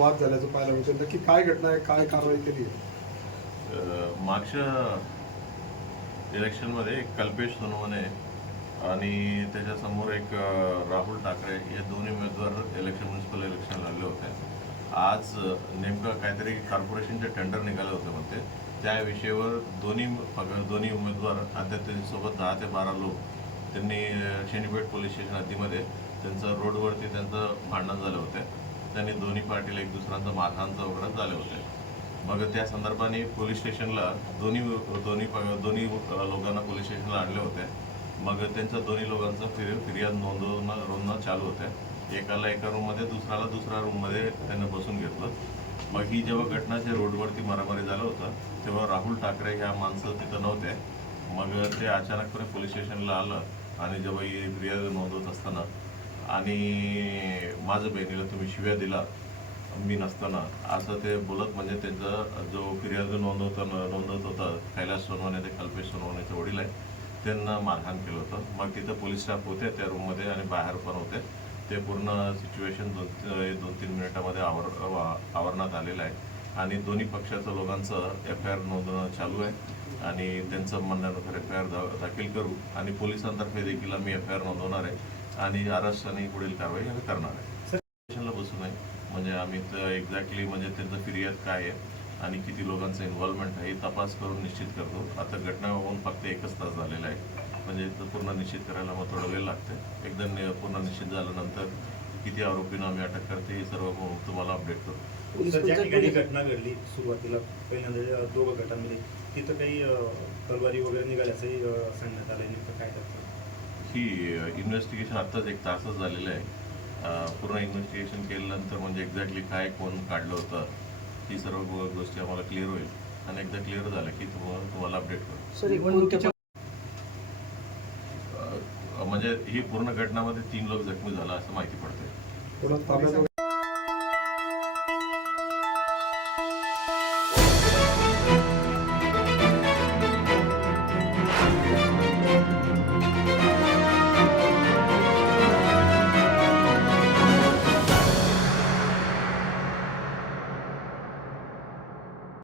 वाद झाल्याचं पाहायला मिळतं. नक्की काय घटना आहे, काय कारवाई केली आहे? मागच्या इलेक्शनमध्ये एक कल्पेश सोनवणे आणि त्याच्यासमोर एक राहुल ठाकरे हे दोन्ही उमेदवार म्युन्सिपल इलेक्शन लढले होते. आज नेमकं काहीतरी कॉर्पोरेशनचे टेंडर निघाले होते म्हणते, त्या विषयावर दोन्ही उमेदवार आता त्यांच्यासोबत 10 ते 12 लोक त्यांनी शेणीपेठ पोलीस स्टेशन हद्दीमध्ये त्यांचं रोडवरती त्यांचं भांडण झालं होते. त्यांनी दोन्ही पार्टीला एक दुसऱ्यांचं मारहाणचं वगैरे झाले होते. मग त्या संदर्भाने पोलीस स्टेशनला दोन्ही लोकांना पोलीस स्टेशनला आणले होते. मग त्यांच्या दोन्ही लोकांचा फिर्याद नोंदवणं चालू होत्या. एकाला एका रूममध्ये, दुसऱ्याला दुसऱ्या रूममध्ये त्यांना बसून घेतलं. मग ही जेव्हा घटना जे रोडवरती मारामारी झालं होतं तेव्हा राहुल ठाकरे ह्या माणसं तिथं नव्हते. मग ते अचानकपणे पोलीस स्टेशनला आलं आणि जेव्हा ही फिर्याद नोंदवत असताना आणि माझं बहिणीला तुम्ही शिव्या दिला मी नसताना असं ते बोलत, म्हणजे त्यांचा जो फिर्याद नोंदवत होता कैलास सोनवणे, ते कल्पेश सोनवणेचे वडील आहे, त्यांना मारहाण केलं होतं. मग तिथं पोलीस स्टाफ होते त्या रूममध्ये आणि बाहेर पण होते. ते पूर्ण सिच्युएशन 2-3 मिनिटामध्ये आवरण्यात आलेलं आहे आणि दोन्ही पक्षाच्या लोकांचं FIR नोंदवणं चालू आहे आणि त्यांचं म्हणण्यानुसार FIR दाखल करू आणि पोलिसांतर्फे देखील आम्ही FIR नोंदवणार आहे आणि अरेस्ट आणि पुढील कारवाई आम्ही करणार आहे. स्टेशनला बसू नये म्हणजे आम्ही तर एक्झॅक्टली म्हणजे त्यांचं फिर्याद काय आहे आणि किती लोकांचं इन्व्हॉल्वमेंट आहे हे तपास करून निश्चित करतो. आता घटना होऊन फक्त 1च तास झालेला आहे, म्हणजे पूर्ण निश्चित करायला मग थोडा वेळ लागते. एकदा पूर्ण निश्चित झाल्यानंतर किती आरोपींना आम्ही अटक करते हे सर्व तुम्हाला अपडेट करू. ज्या ठिकाणी घटना घडली सुरुवातीला पहिल्यांदा 2 गटांमध्ये तिथं काही तलवारी वगैरे निघाल्याचंही सांगण्यात आलं. नेमकं काय करतं ही इन्व्हेस्टिगेशन आत्ताच 1 तासच झालेलं आहे. पूर्ण इन्व्हेस्टिगेशन केल्यानंतर म्हणजे एक्झॅक्टली काय कोण काढलं होतं ही सर्व गोष्टी आम्हाला क्लिअर होईल आणि एकदा क्लिअर झालं की तुम्हाला अपडेट करू. म्हणजे ही पूर्ण घटनामध्ये 3 लोक जखमी झाला असं माहिती पडते.